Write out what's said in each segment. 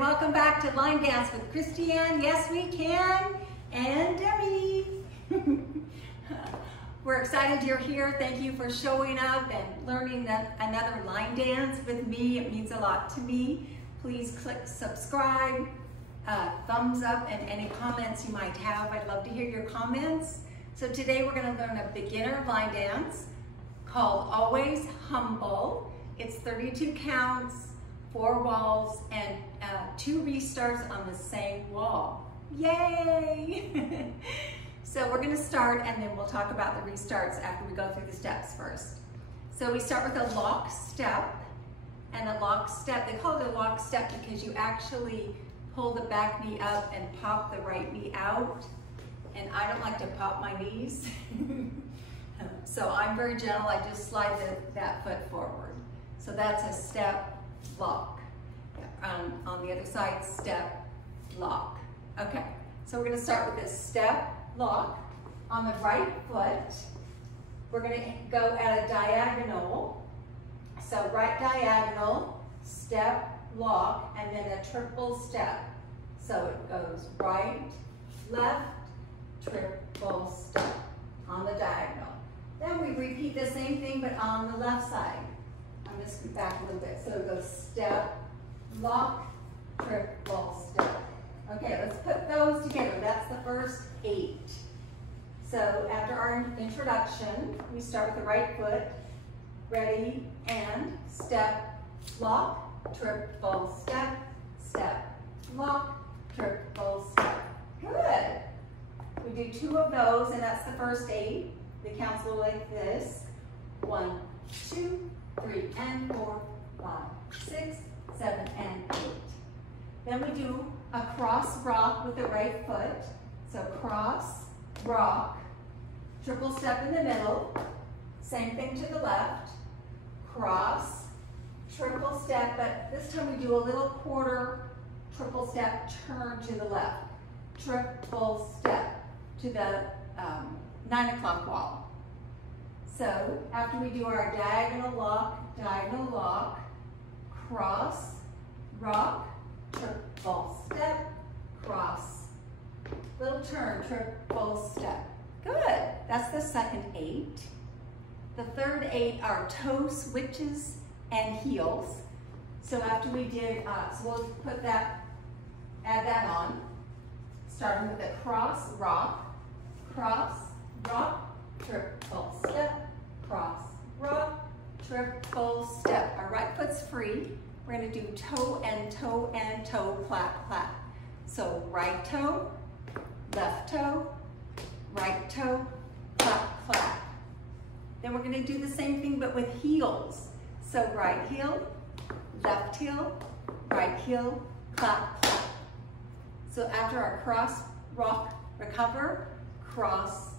welcome back to Line Dance with Christiane. Yes, we can. And Debbie. We're excited you're here. Thank you for showing up and learning another line dance with me. It means a lot to me. Please click subscribe, thumbs up, and any comments you might have. I'd love to hear your comments. So today we're going to learn a beginner line dance called Always Humble. It's 32 counts, 4 walls, and 2 restarts on the same wall. Yay! So we're going to start and then we'll talk about the restarts after we go through the steps first. So we start with a lock step, and a lock step, they call it a lock step because you actually pull the back knee up and pop the right knee out. And I don't like to pop my knees. So I'm very gentle, I just slide that foot forward. So that's a step, lock. On the other side, step, lock. Okay, so we're gonna start with this step, lock. On the right foot, we're gonna go at a diagonal. So right diagonal, step, lock, and then a triple step. So it goes right, left, triple step on the diagonal. Then we repeat the same thing, but on the left side. I'm gonna scoot back a little bit. So it goes step, lock, triple step. Okay, let's put those together. That's the first 8. So after our introduction, we start with the right foot. Ready, and step, lock, triple step, step, lock, triple step. Good. We do 2 of those, and that's the first 8. The counts go like this. 1, 2, 3, and 4, 5, 6, 7, and 8. Then we do a cross rock with the right foot. So cross, rock, triple step in the middle. Same thing to the left. Cross, triple step, but this time we do a little quarter triple step turn to the left. Triple step to the 9 o'clock wall. So after we do our diagonal lock, cross, rock, triple step, cross, little turn, triple step. Good, that's the second 8. The third 8 are toe switches and heels. So after we did, so we'll put that, add that on, starting with a cross, rock, triple step, cross, rock, triple step. Our right foot's free. We're gonna do toe and toe and toe, clap, clap. So right toe, left toe, right toe, clap, clap. Then we're gonna do the same thing but with heels. So right heel, left heel, right heel, clap, clap. So after our cross, rock, recover, cross,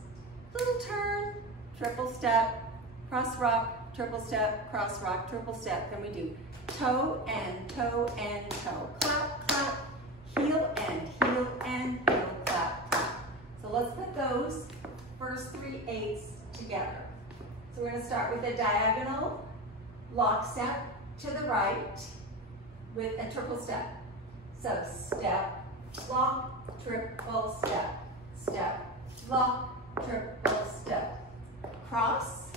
little turn, triple step, cross rock, triple step, cross rock, triple step. Then we do toe and toe and toe, clap, clap, heel and heel and heel, clap, clap. So let's put those first 3 8s together. So we're gonna start with a diagonal lock step to the right with a triple step. So step, lock, triple step, step, lock, triple step, cross,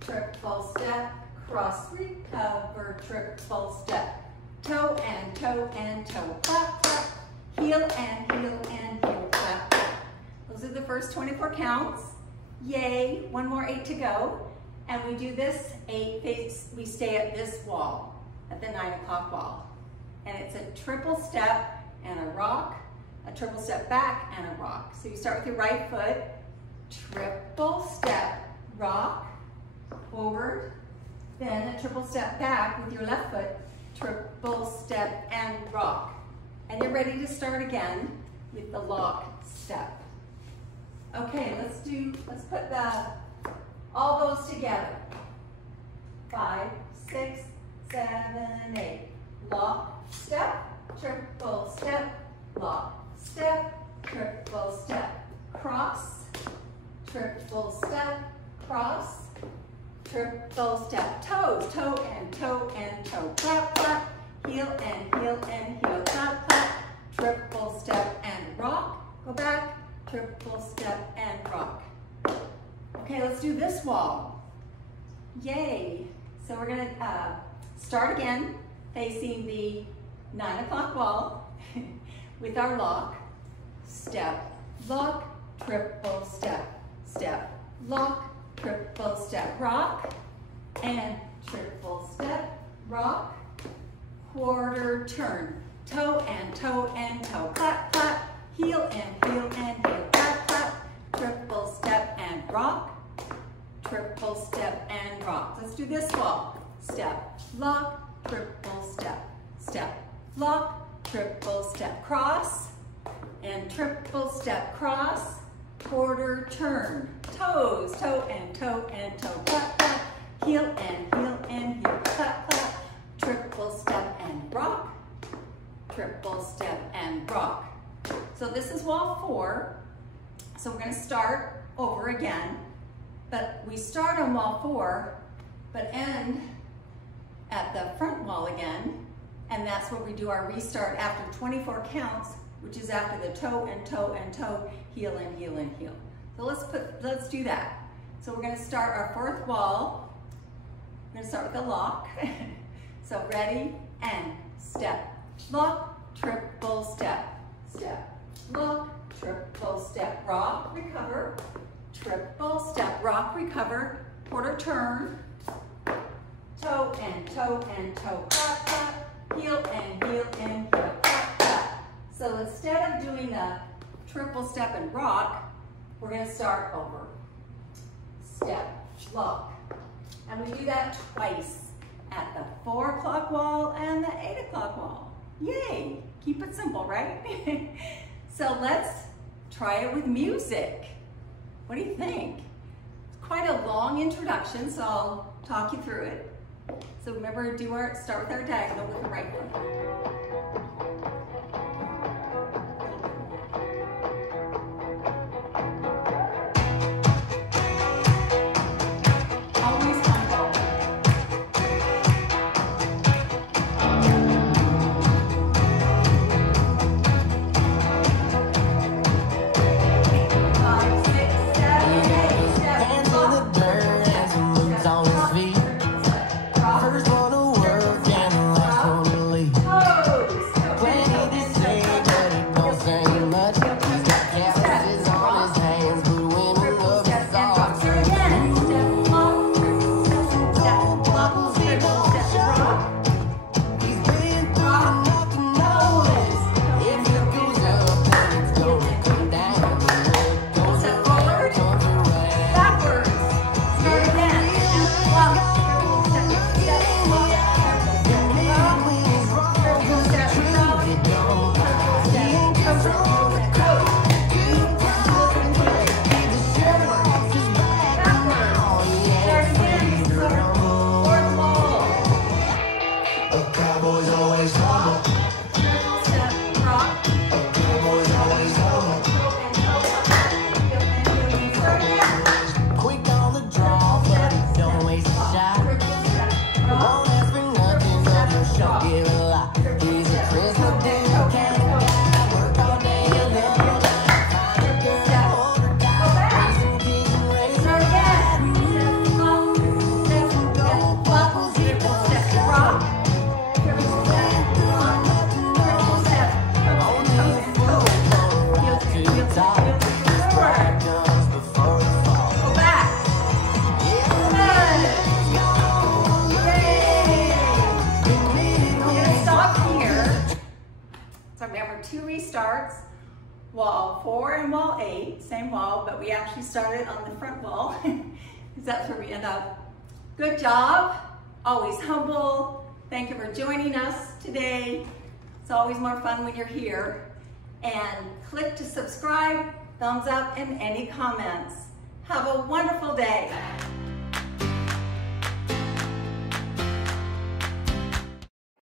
triple step, cross, recover, triple step, toe and toe and toe, clap, clap, heel and heel and heel, clap, clap. Those are the first 24 counts. Yay, 1 more 8 to go. And we do this 8, we stay at this wall, at the 9 o'clock wall. And it's a triple step and a rock, a triple step back and a rock. So you start with your right foot, triple step, rock, forward, then a triple step back with your left foot, triple step and rock. And you're ready to start again with the lock step. Okay, let's put all those together. 5, 6, 7, 8. Lock, step, triple step, lock, step, triple step, cross, triple step, cross, triple step, toes, toe and toe and toe, clap, clap, heel and heel and heel. Clap, clap, triple step and rock. Go back, triple step and rock. Okay, let's do this wall. Yay. So we're gonna start again facing the 9 o'clock wall with our lock. Step, lock, triple step, step, lock, triple step, rock, and triple step, rock, quarter turn, toe and toe and toe, clap, clap, heel and heel and heel, clap, clap, triple step and rock, triple step and rock. Let's do this wall. Step, lock, triple step, step, lock, triple step, cross, and triple step, cross, quarter turn, toes, toe and toe and toe, clap, clap, heel and heel, clap, clap, triple step and rock, triple step and rock. So this is wall 4. So we're going to start over again, but we start on wall 4, but end at the front wall again, and that's where we do our restart after 24 counts, which is after the toe and toe and toe, heel and heel and heel. So let's do that. So we're going to start our 4th wall. We're going to start with a lock. So ready, and step, lock, triple step, step, lock, triple step, rock, recover, triple step, rock, recover, quarter turn, toe and toe and toe, clap, clap, heel and heel and heel, clap, clap. So instead of doing a triple step and rock, we're going to start over. Step, lock. And we do that twice at the 4 o'clock wall and the 8 o'clock wall. Yay! Keep it simple, right? So let's try it with music. What do you think? It's quite a long introduction, so I'll talk you through it. So remember, start with our diagonal with the right one. Wall 4 and wall 8, same wall, but we actually started on the front wall because that's where we end up. Good job, always humble. Thank you for joining us today. It's always more fun when you're here. And click to subscribe, thumbs up, and any comments. Have a wonderful day.